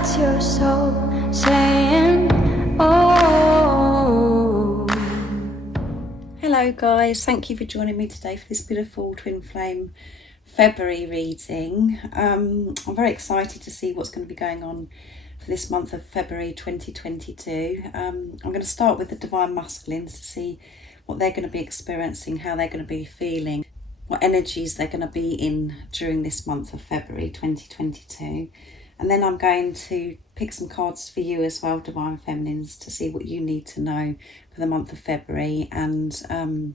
That's your soul saying, oh. Hello guys, thank you for joining me today for this beautiful twin flame February reading. I'm very excited to see what's going to be going on for this month of February 2022. I'm going to start with the Divine Masculines to see what they're going to be experiencing, how they're going to be feeling, what energies they're going to be in during this month of February 2022. And then I'm going to pick some cards for you as well, Divine Feminines, to see what you need to know for the month of February. And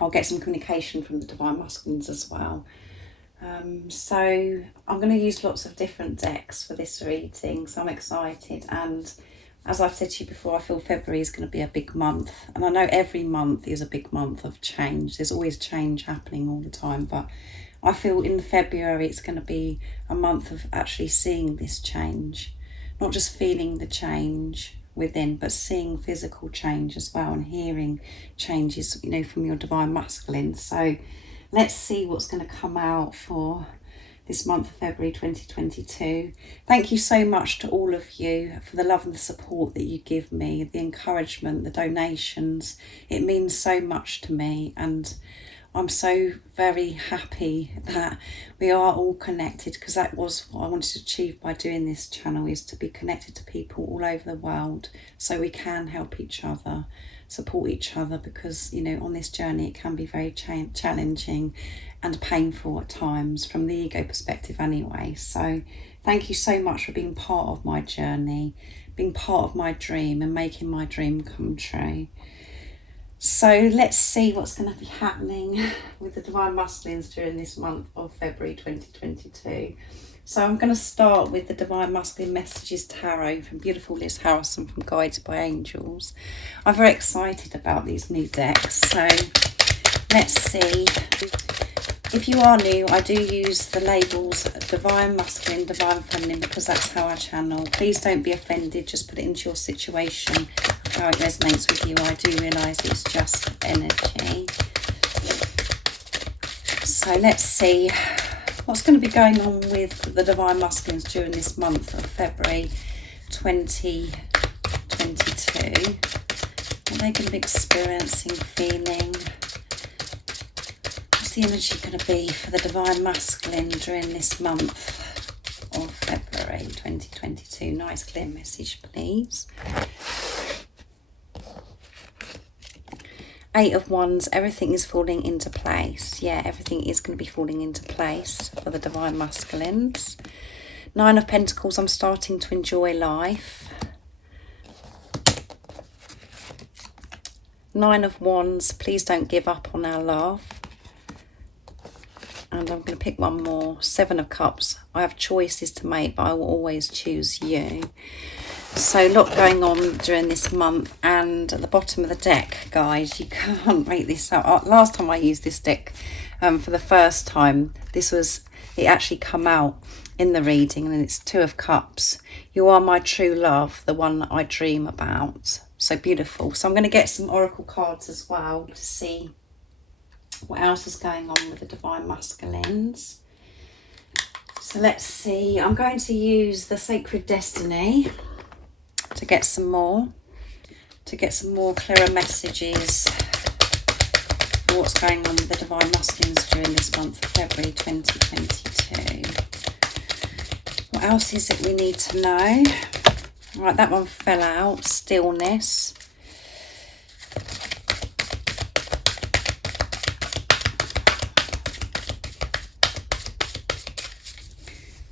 I'll get some communication from the Divine Masculines as well. So I'm going to use lots of different decks for this reading, so I'm excited. And as I've said to you before, I feel February is going to be a big month. And I know every month is a big month of change. There's always change happening all the time, but I feel in February it's going to be a month of actually seeing this change. Not just feeling the change within, but seeing physical change as well, and hearing changes, you know, from your Divine Masculine. So let's see what's going to come out for this month of February 2022. Thank you so much to all of you for the love and the support that you give me, the encouragement, the donations. It means so much to me, and I'm so very happy that we are all connected, because that was what I wanted to achieve by doing this channel, is to be connected to people all over the world so we can help each other, support each other, because, you know, on this journey it can be very challenging and painful at times from the ego perspective anyway. So thank you so much for being part of my journey, being part of my dream and making my dream come true. So let's see what's going to be happening with the Divine Masculines during this month of February 2022. So I'm going to start with the Divine Masculine Messages Tarot from beautiful Liz Harrison from Guided by Angels. I'm very excited about these new decks. So let's see. If you are new, I do use the labels Divine Masculine, Divine Feminine, because that's how I channel. Please don't be offended, just put it into your situation, how it resonates with you. I do realise it's just energy. So let's see what's going to be going on with the Divine Masculines during this month of February 2022. What are they going to be experiencing, feeling? What's the energy going to be for the Divine Masculine during this month of February 2022? Nice clear message, please. Eight of Wands, everything is falling into place. Yeah, everything is going to be falling into place for the Divine Masculines. Nine of Pentacles, I'm starting to enjoy life. Nine of Wands, please don't give up on our love. And I'm going to pick one more. Seven of Cups, I have choices to make, but I will always choose you. So a lot going on during this month. And at the bottom of the deck, guys, you can't make this up. Last time I used this deck for the first time, it actually come out in the reading, and it's Two of Cups. You are my true love, the one that I dream about. So beautiful. So I'm going to get some oracle cards as well to see what else is going on with the Divine Masculines. So let's see. I'm going to use the Sacred Destiny to get some more clearer messages for what's going on with the Divine Masculines during this month of February 2022. What else is it we need to know? Right, that one fell out. Stillness.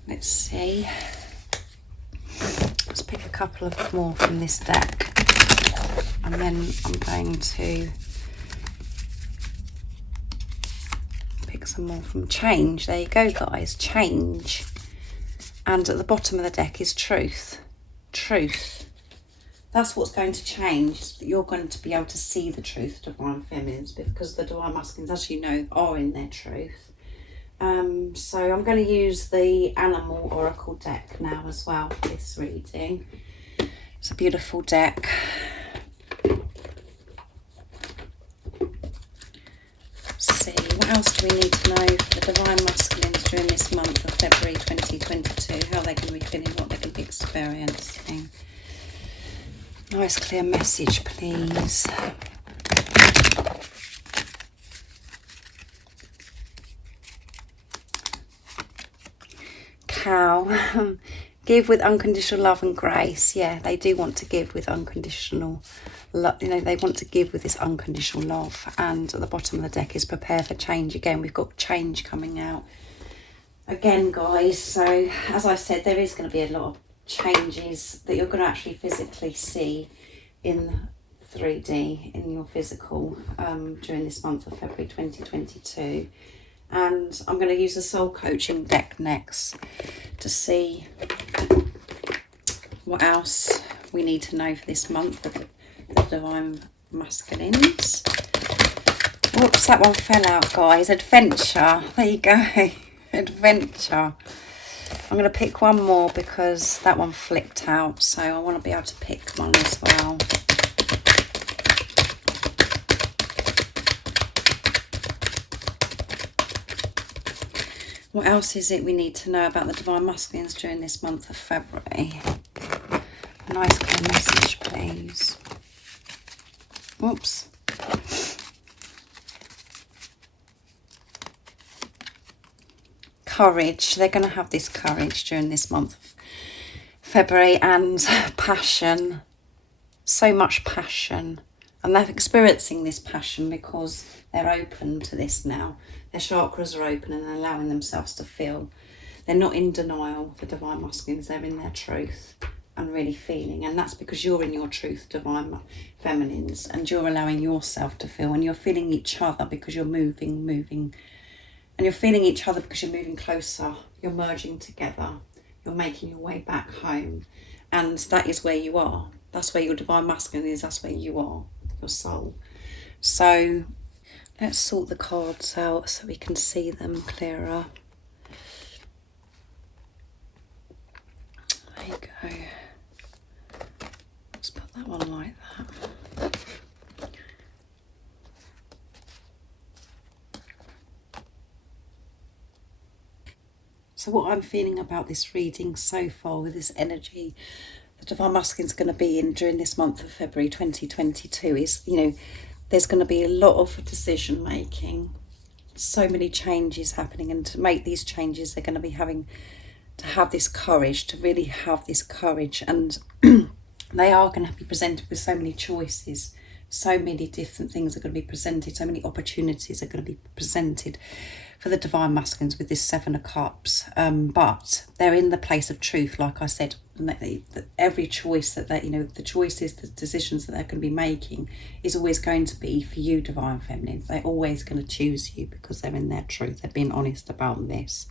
Let's see. Let's pick a couple of more from this deck, and then I'm going to pick some more from Change. There you go, guys. Change. And at the bottom of the deck is Truth. Truth. That's what's going to change. You're going to be able to see the truth, Divine Feminines, because the Divine Masculines, as you know, are in their truth. So I'm going to use the Animal Oracle deck now as well for this reading. It's a beautiful deck. Let's see, What else do we need to know for the Divine Masculines during this month of February 2022? How they're going to be feeling, what they're going to be experiencing. Nice clear message, please. Cow. Give with unconditional love and grace. Yeah, they do want to give with unconditional love. You know, they want to give with this unconditional love. And at the bottom of the deck is prepare for change. Again, we've got change coming out. Again, guys, so as I said, there is going to be a lot of changes that you're going to actually physically see in 3D, in your physical, during this month of February 2022. And I'm going to use the soul coaching deck next to see what else we need to know for this month for the Divine Masculines. Whoops, that one fell out, guys. Adventure. There you go. Adventure. I'm going to pick one more because that one flipped out. So I want to be able to pick one as well. What else is it we need to know about the Divine Masculines during this month of February? A nice clear message, please. Oops. Courage. They're going to have this courage during this month of February, and passion. So much passion. And they're experiencing this passion because they're open to this now. Their chakras are open and they're allowing themselves to feel. They're not in denial, the Divine Masculines. They're in their truth and really feeling. And that's because you're in your truth, Divine Feminines, and you're allowing yourself to feel. And you're feeling each other because you're moving. And you're feeling each other because you're moving closer. You're merging together. You're making your way back home. And that is where you are. That's where your Divine Masculine is. That's where you are, your soul. So let's sort the cards out so we can see them clearer. There you go. Let's put that one like that. So what I'm feeling about this reading so far with this energy the Divine Masculine is going to be in during this month of February 2022 is, you know, there's going to be a lot of decision making, so many changes happening, and to make these changes they're going to be having to have this courage, to really have this courage, and they are going to be presented with so many choices. So many different things are going to be presented, so many opportunities are going to be presented for the Divine Masculines with this Seven of Cups. But they're in the place of truth, like I said. Every choice that they, you know, the choices, the decisions that they're going to be making is always going to be for you, Divine Feminines. They're always going to choose you because they're in their truth. They're being honest about this.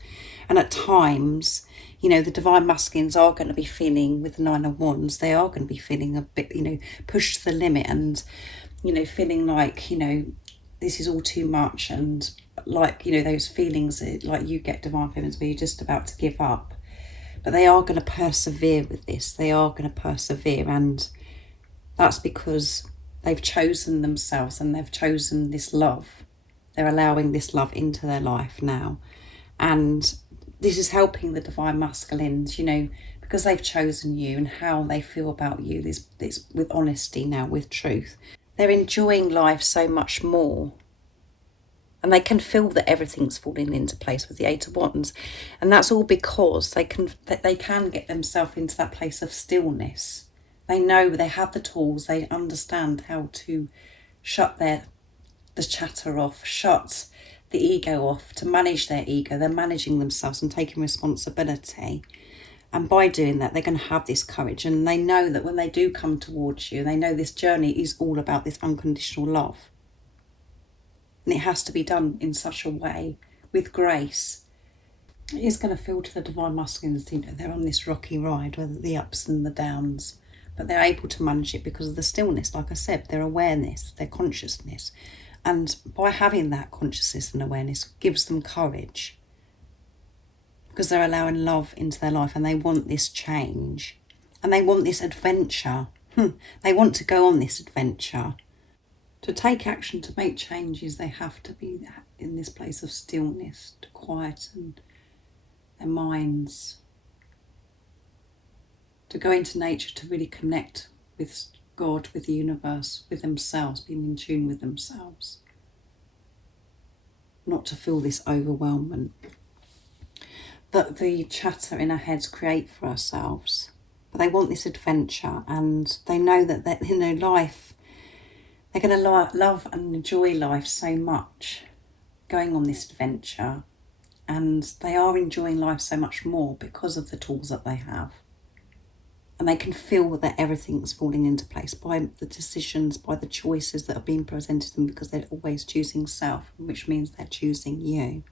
And at times, you know, the Divine Masculines are going to be feeling, with the Nine of Wands, they are going to be feeling a bit, you know, pushed to the limit, and, you know, feeling like, you know, this is all too much, and like, you know, those feelings that, like, you get, Divine Feminines, where you're just about to give up. But they are going to persevere with this. They are going to persevere, and that's because they've chosen themselves and they've chosen this love. They're allowing this love into their life now. And this is helping the Divine Masculines, you know, because they've chosen you and how they feel about you, this with honesty now, with truth. They're enjoying life so much more. And they can feel that everything's falling into place with the Eight of Wands. And that's all because they can get themselves into that place of stillness. They know they have the tools. They understand how to shut the chatter off, shut the ego off, to manage their ego. They're managing themselves and taking responsibility. And by doing that, they're going to have this courage. And they know that when they do come towards you, they know this journey is all about this unconditional love. And it has to be done in such a way, with grace. It is going to feel to the Divine Masculines, you know, they're on this rocky ride, with the ups and the downs, but they're able to manage it because of the stillness, like I said, their awareness, their consciousness. And by having that consciousness and awareness gives them courage, because they're allowing love into their life, and they want this change, and they want this adventure. They want to go on this adventure. To take action, to make changes, they have to be in this place of stillness, to quieten their minds, to go into nature, to really connect with God, with the universe, with themselves, being in tune with themselves. Not to feel this overwhelmment that the chatter in our heads create for ourselves. But they want this adventure, and they know that life, they're going to love and enjoy life so much going on this adventure, and they are enjoying life so much more because of the tools that they have. And they can feel that everything's falling into place by the decisions, by the choices that are being presented to them, because they're always choosing self, which means they're choosing you.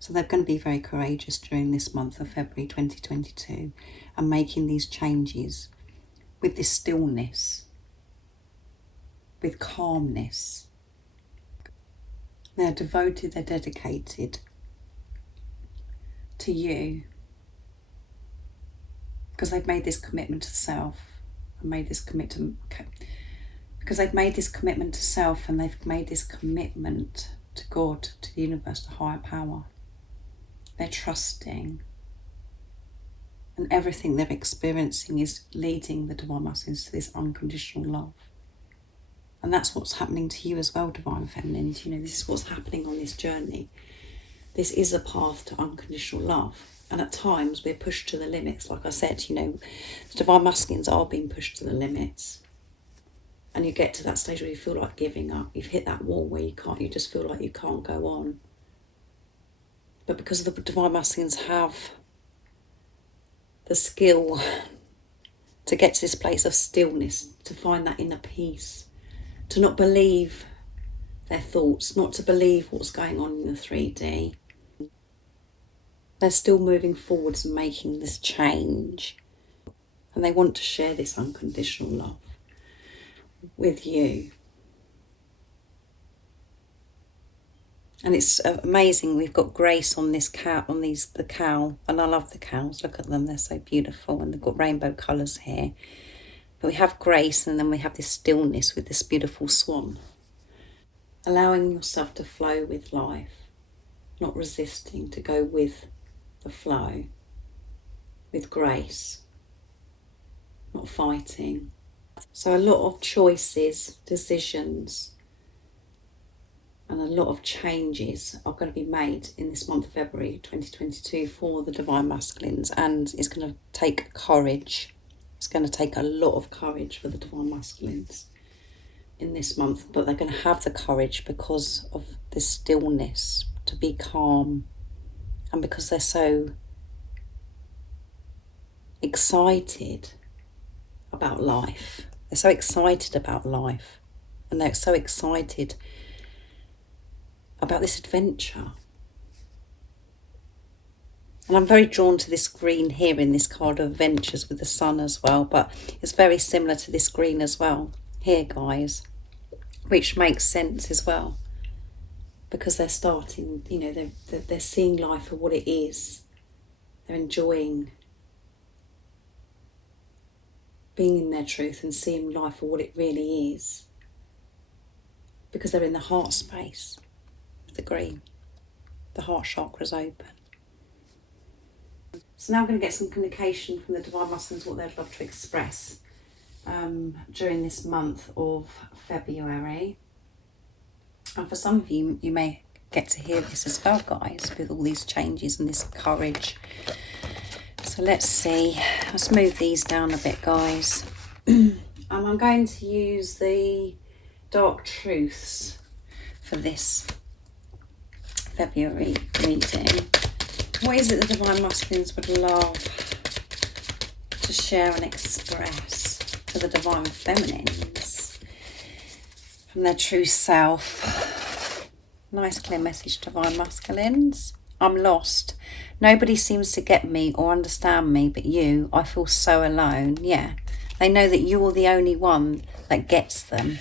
So they're going to be very courageous during this month of February 2022 and making these changes with this stillness, with calmness. They're devoted, they're dedicated to you, because they've made this commitment to self and made this commitment because they've made this commitment to self, and they've made this commitment to God, to the universe, to higher power. They're trusting, and everything they're experiencing is leading the divine masculines to this unconditional love. And that's what's happening to you as well, divine feminines. You know, this is what's happening on this journey. This is a path to unconditional love. And at times we're pushed to the limits. Like I said, you know, the divine masculines are being pushed to the limits. And you get to that stage where you feel like giving up. You've hit that wall where you just feel like you can't go on. But because the divine masculines have the skill to get to this place of stillness, to find that inner peace, to not believe their thoughts, not to believe what's going on in the 3D. They're still moving forwards and making this change. And they want to share this unconditional love with you. And it's amazing. We've got grace on this cow, the cow, and I love the cows. Look at them, they're so beautiful, and they've got rainbow colours here. But we have grace, and then we have this stillness with this beautiful swan. Allowing yourself to flow with life, not resisting, to go with the flow, with grace, not fighting. So a lot of choices, decisions, and a lot of changes are going to be made in this month of February 2022 for the divine masculines, and it's going to take courage. It's going to take a lot of courage for the divine masculines in this month, but they're going to have the courage because of this stillness, to be calm, and because they're so excited about life. They're so excited about life, and they're so excited about this adventure. And I'm very drawn to this green here in this card of adventures with the sun as well, but it's very similar to this green as well here, guys, which makes sense as well, because they're starting, you know, they're seeing life for what it is. They're enjoying being in their truth and seeing life for what it really is, because they're in the heart space with the green. The heart chakra's open. So now I'm going to get some communication from the divine masculines, what they'd love to express during this month of February. And for some of you, you may get to hear this as well, guys, with all these changes and this courage. So let's see. Let's move these down a bit, guys. I'm going to use the Dark Truths for this February reading. What is it the divine masculines would love to share and express to the divine feminines from their true self? Nice clear message, divine masculines. I'm lost. Nobody seems to get me or understand me but you. I feel so alone. Yeah, they know that you're the only one that gets them,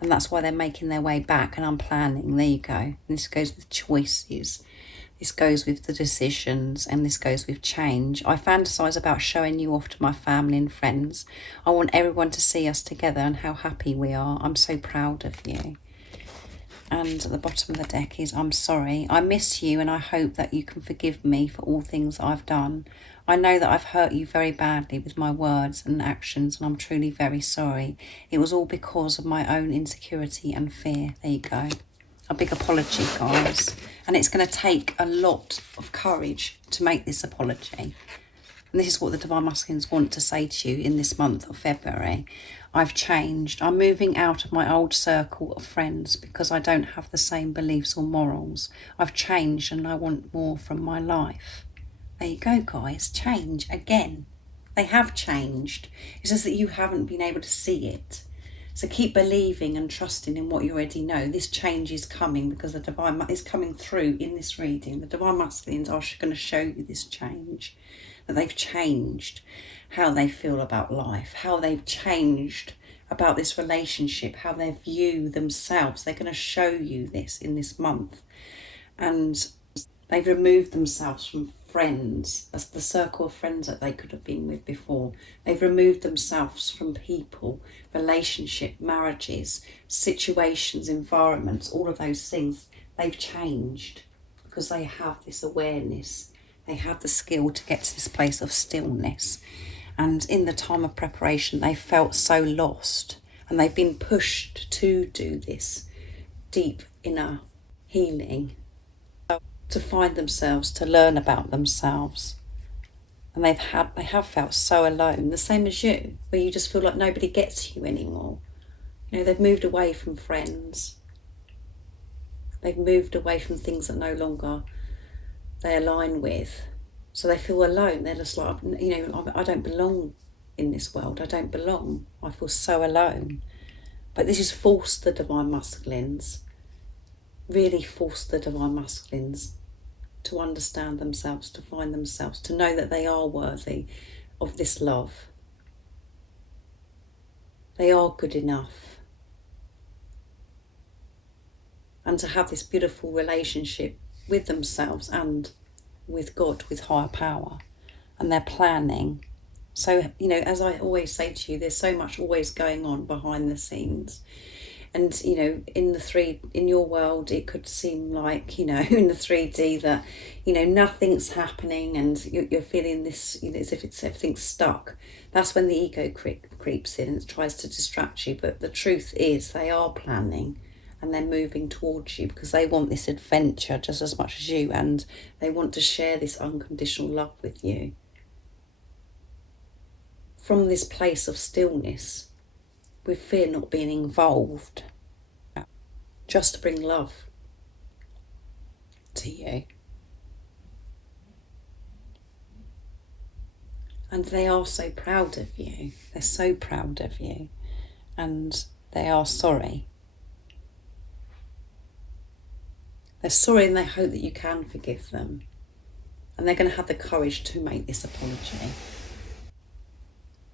and that's why they're making their way back, and I'm planning. There you go. And this goes with choices. This goes with the decisions, and this goes with change. I fantasize about showing you off to my family and friends. I want everyone to see us together and how happy we are. I'm so proud of you. And at the bottom of the deck is, I'm sorry. I miss you and I hope that you can forgive me for all things I've done. I know that I've hurt you very badly with my words and actions, and I'm truly very sorry. It was all because of my own insecurity and fear. There you go. A big apology, guys. And it's going to take a lot of courage to make this apology. And this is what the Divine Masculines want to say to you in this month of February. I've changed. I'm moving out of my old circle of friends because I don't have the same beliefs or morals. I've changed and I want more from my life. There you go, guys. Change again. They have changed. It's just that you haven't been able to see it. So keep believing and trusting in what you already know. This change is coming because the Divine is coming through in this reading. The Divine Masculines are going to show you this change. That they've changed how they feel about life, how they've changed about this relationship, how they view themselves. They're going to show you this in this month. And they've removed themselves from friends, as the circle of friends that they could have been with before. They've removed themselves from people, relationship, marriages, situations, environments, all of those things. They've changed because they have this awareness. They have the skill to get to this place of stillness. And in the time of preparation, they felt so lost. And they've been pushed to do this deep inner healing, to find themselves, to learn about themselves. And they have felt so alone, the same as you, where you just feel like nobody gets you anymore. You know, they've moved away from friends. They've moved away from things that no longer they align with. So they feel alone. They're just like, you know, I don't belong in this world. I don't belong. I feel so alone. But this has forced the Divine Masculines, really forced the Divine Masculines to understand themselves, to find themselves, to know that they are worthy of this love. They are good enough. And to have this beautiful relationship with themselves and with God, with higher power. And they're planning. So, you know, as I always say to you, there's so much always going on behind the scenes. And, you know, in your world, it could seem like, you know, in the 3D that, you know, nothing's happening and you're feeling this, you know, as if everything's stuck. That's when the ego creeps in and tries to distract you. But the truth is they are planning. And they're moving towards you because they want this adventure just as much as you, and they want to share this unconditional love with you. From this place of stillness, with fear not being involved, just to bring love to you. And they are so proud of you. They're so proud of you. And they are sorry. They're sorry and they hope that you can forgive them. And they're going to have the courage to make this apology.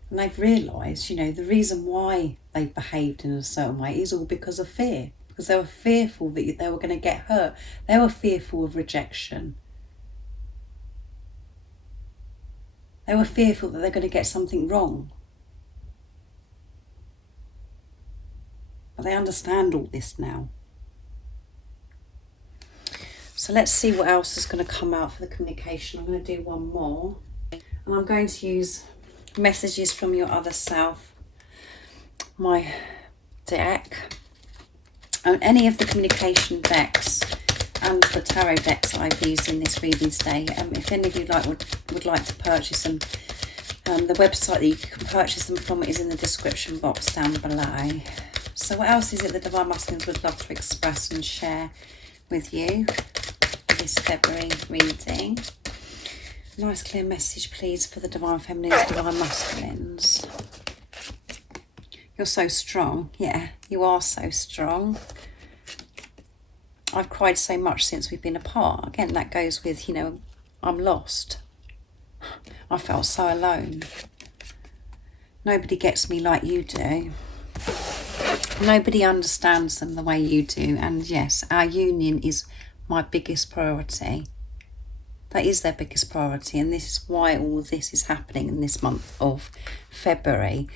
And they've realised, you know, the reason why they've behaved in a certain way is all because of fear. Because they were fearful that they were going to get hurt. They were fearful of rejection. They were fearful that they're going to get something wrong. But they understand all this now. So let's see what else is going to come out for the communication. I'm going to do one more. And I'm going to use messages from your other self, my deck, and any of the communication decks and the tarot decks I've used in this reading today. If any of you would like to purchase them, the website that you can purchase them from is in the description box down below. So what else is it the Divine Masculines would love to express and share with you this February reading? Nice clear message please for the Divine Feminines, Divine Masculines. You're so strong. Yeah, you are so strong. I've cried so much since we've been apart. Again, that goes with, you know, I'm lost. I felt so alone. Nobody gets me like you do. Nobody understands them the way you do. And yes, our union is my biggest priority. That is their biggest priority. And this is why all of this is happening in this month of February.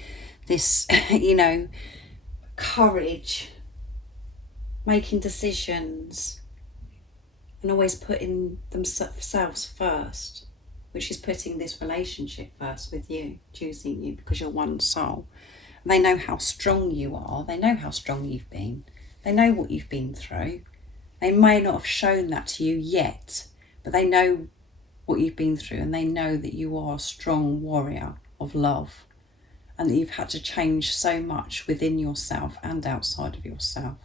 This, you know, courage making decisions and always putting themselves first, which is putting this relationship first with you, choosing you because you're one soul. And they know how strong you are. They know how strong you've been. They know what you've been through. They may not have shown that to you yet, but they know what you've been through, and they know that you are a strong warrior of love, and that you've had to change so much within yourself and outside of yourself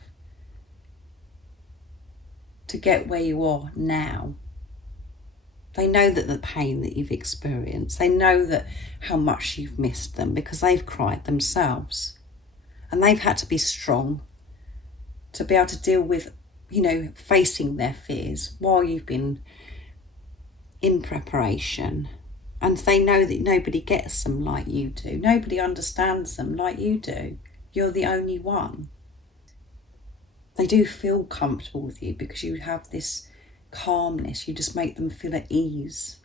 to get where you are now. They know that the pain that you've experienced, they know that how much you've missed them, because they've cried themselves, and they've had to be strong to be able to deal with, facing their fears while you've been in preparation. And they know that nobody gets them like you do. Nobody understands them like you do. You're the only one. They do feel comfortable with you because you have this calmness. You just make them feel at ease.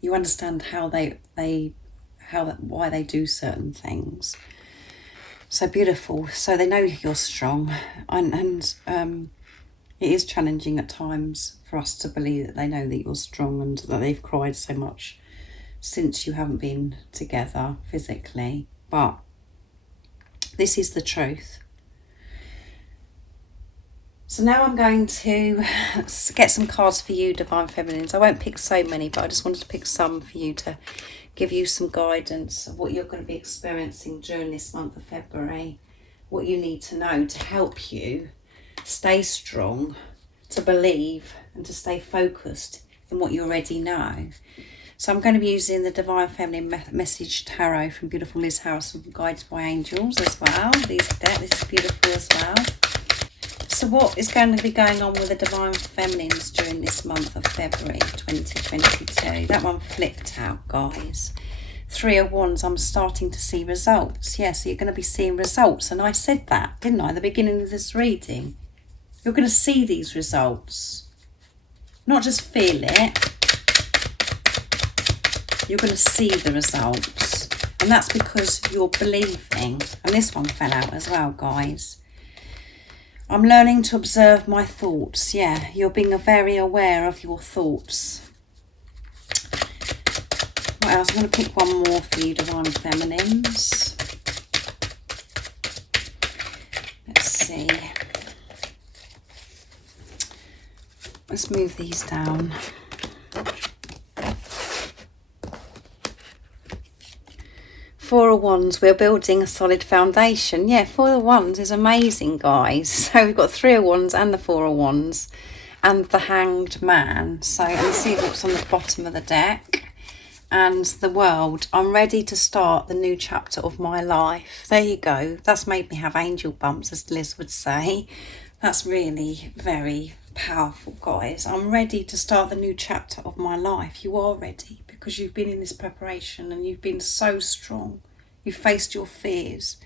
You understand why they do certain things. So beautiful. So they know you're strong, and it is challenging at times for us to believe that they know that you're strong and that they've cried so much since you haven't been together physically. But this is the truth. So now I'm going to get some cards for you, Divine Feminines. I won't pick so many, but I just wanted to pick some for you to give you some guidance of what you're going to be experiencing during this month of February, what you need to know to help you stay strong, to believe, and to stay focused in what you already know. So I'm going to be using the Divine Feminine Message Tarot from beautiful Liz Harrison, Guided by Angels as well. This is beautiful as well. So what is going to be going on with the Divine Feminines during this month of February 2022? That one flipped out, guys. 3 of Wands, I'm starting to see results. Yeah, so you're going to be seeing results. And I said that, didn't I, at the beginning of this reading? You're going to see these results. Not just feel it. You're going to see the results. And that's because you're believing. And this one fell out as well, guys. I'm learning to observe my thoughts. Yeah, you're being very aware of your thoughts. What else? I'm going to pick one more for you, Divine Feminines. Let's see. Let's move these down. Four of Wands, we're building a solid foundation. Yeah, Four of Wands is amazing, guys. So we've got 3 of Wands and the 4 of Wands and the Hanged Man. So let's see what's on the bottom of the deck. And the World. I'm ready to start the new chapter of my life. There you go. That's made me have angel bumps, as Liz would say. That's really very powerful, guys. I'm ready to start the new chapter of my life. You are ready, because you've been in this preparation and you've been so strong. You've faced your fears.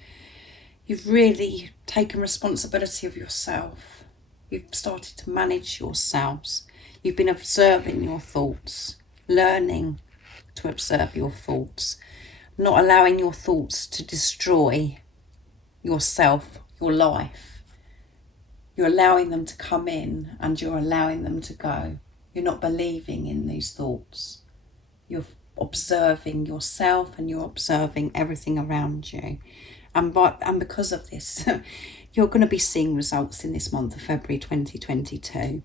You've really taken responsibility of yourself. You've started to manage yourselves. You've been observing your thoughts, learning to observe your thoughts, not allowing your thoughts to destroy yourself, your life. You're allowing them to come in and you're allowing them to go. You're not believing in these thoughts. You're observing yourself and you're observing everything around you. And because of this, you're going to be seeing results in this month of February 2022.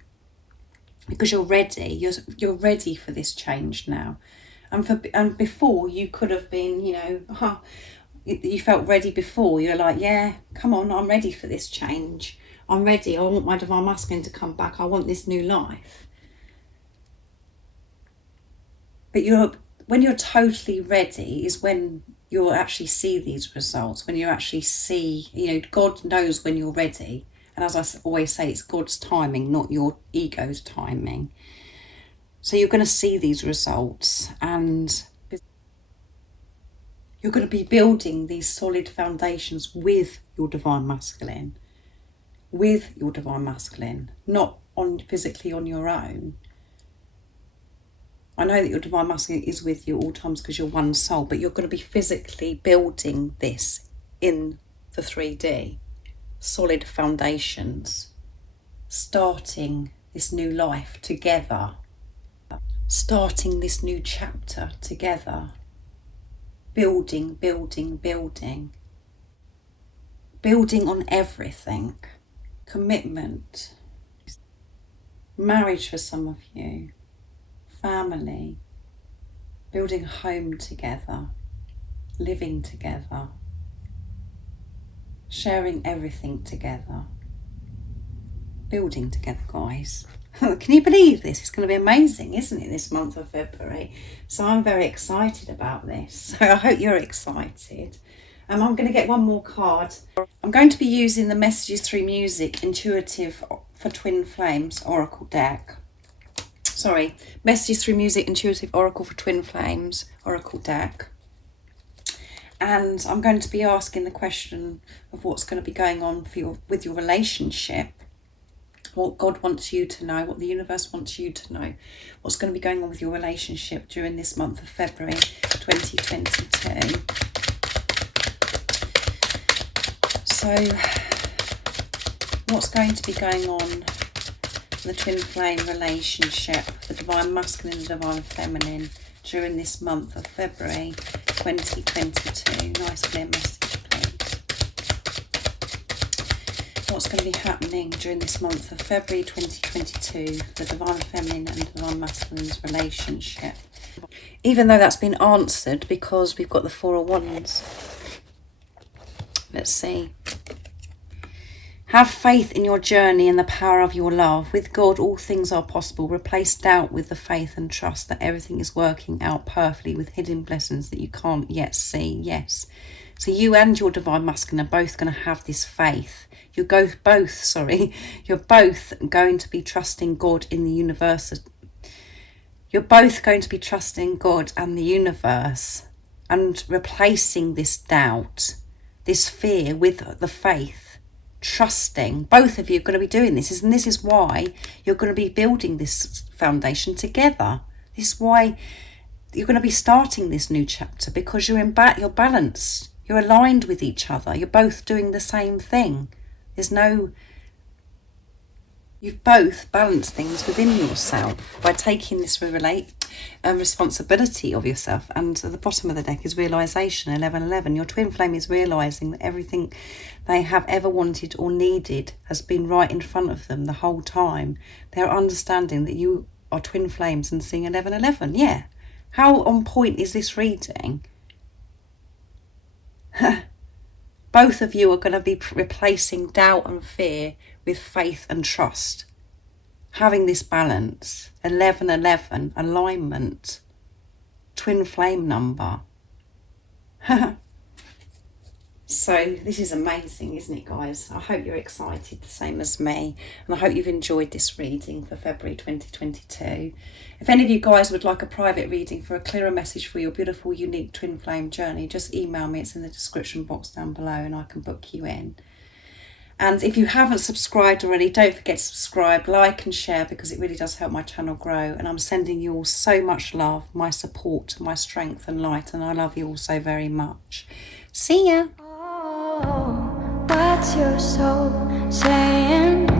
Because you're ready. You're ready for this change now. And before you could have been, you felt ready before. You're like, yeah, come on, I'm ready for this change. I'm ready. I want my Divine Masculine to come back. I want this new life. But when you're totally ready is when you'll actually see these results. When you actually see, God knows when you're ready. And as I always say, it's God's timing, not your ego's timing. So you're going to see these results and you're going to be building these solid foundations with your Divine Masculine. With your Divine Masculine, not physically on your own. I know that your Divine Masculine is with you all times because you're one soul, but you're going to be physically building this in the 3D, solid foundations, starting this new life together, starting this new chapter together, building, building, building, building on everything, commitment, marriage for some of you, family, building a home together, living together, sharing everything together, building together, guys. Can you believe this? It's going to be amazing, isn't it, this month of February? So I'm very excited about this. So I hope you're excited. I'm going to get one more card. I'm going to be using the Messages Through Music Intuitive for Twin Flames Oracle deck. Sorry, Messages Through Music Intuitive Oracle for Twin Flames Oracle deck. And I'm going to be asking the question of what's going to be going on with your relationship, what God wants you to know, what the universe wants you to know, what's going to be going on with your relationship during this month of February 2022. So, what's going to be going on in the twin flame relationship, the divine masculine and divine feminine, during this month of February 2022? Nice clear message, please. What's going to be happening during this month of February 2022, the divine feminine and divine masculine's relationship? Even though that's been answered because we've got the Four of Wands. Let's see. Have faith in your journey and the power of your love. With God, all things are possible. Replace doubt with the faith and trust that everything is working out perfectly with hidden blessings that you can't yet see. Yes. So you and your divine masculine are both going to have this faith. You're both going to be trusting God in the universe. You're both going to be trusting God and the universe and replacing this doubt, this fear with the faith. Trusting. Both of you are going to be doing this, and this is why you're going to be building this foundation together. This is why you're going to be starting this new chapter, because you're you're balanced, you're aligned with each other, you're both doing the same thing. You've both balanced things within yourself by taking this responsibility of yourself. And at the bottom of the deck is realisation, 1111. Your twin flame is realising that everything they have ever wanted or needed has been right in front of them the whole time. They're understanding that you are twin flames and seeing 1111. Yeah. How on point is this reading? Both of you are going to be replacing doubt and fear with faith and trust. Having this balance, 1111, alignment, twin flame number. So this is amazing, isn't it, guys? I hope you're excited the same as me, and I hope you've enjoyed this reading for February 2022. If any of you guys would like a private reading for a clearer message for your beautiful, unique twin flame journey, just email me. It's in the description box down below and I can book you in. And if you haven't subscribed already, don't forget to subscribe, like and share, because it really does help my channel grow. And I'm sending you all so much love, my support, my strength and light, and I love you all so very much. See ya. Oh, what's your soul saying?